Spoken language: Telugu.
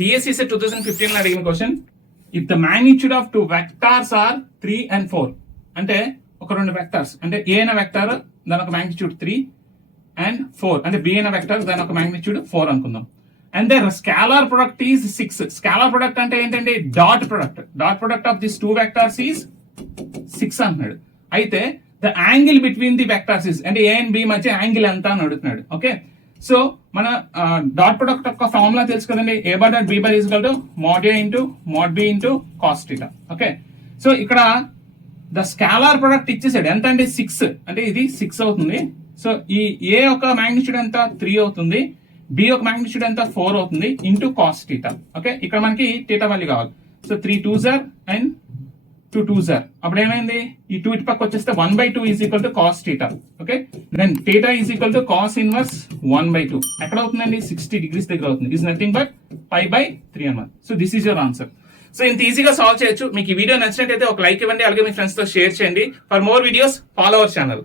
TSC 2015 అడిగిన question, if the magnitude of 2 vectors are 3 and 4, అంటే ఒక రెండు వెక్టార్స్, అంటే ఏ అనే వెక్టార్ దాని ఒక మ్యాగ్నిట్యూడ్ 3 and 4, అంటే బి అనే వెక్టార్ దాని ఒక మ్యాగ్నిట్యూడ్ 4 అనుకుందాం. And their scalar product is 6. Scalar product అంటే ఏంటంటే dot product of this 2 vectors is 6 అంటున్నాడు. అయితే the angle between the vectors is, అంటే ఏ అండ్ బి మధ్య యాంగిల్ ఎంత అని అడుగుతున్నాడు. ఓకే, సో మన డాట్ ప్రొడక్ట్ యొక్క ఫార్ములా తెలుసు కదండి, A bar dot B bar is equal to mod A into mod B into cos theta. Okay, so ఇక్కడ ద స్కాలార్ ప్రొడక్ట్ ఇచ్చేసాడు, ఎంత అంటే 6, అంటే ఇది 6 అవుతుంది. సో ఈ ఏ ఒక మ్యాగ్నిట్యూడ్ ఎంత 3 అవుతుంది, బి ఒక మ్యాగ్నిట్యూడ్ ఎంత 4 అవుతుంది ఇంటూ కాస్ థీటా. ఓకే, ఇక్కడ మనకి థీటా వాల్యూ కావాలి. So 3 2s and 2 2s. అప్పుడు ఏమైంది, ఈ 2 ఇటు పక్క వచ్చేస్తే 1/2 is equal to cos theta. Okay, then theta is equal to cos inverse 1/2. ఎక్కడ అవుతుందండి, 60 degrees దగ్గర అవుతుంది. ఈజ్ నథింగ్ బట్ π/3 అన్నమాట. So this is your answer. So ఇంత ఈజీగా సాల్వ్ చేయొచ్చు. మీకు ఈ వీడియో నచ్చినట్టయితే ఒక లైక్ ఇవ్వండి, అలాగే మీ ఫ్రెండ్స్ తో షేర్ చేయండి. For more videos follow our channel.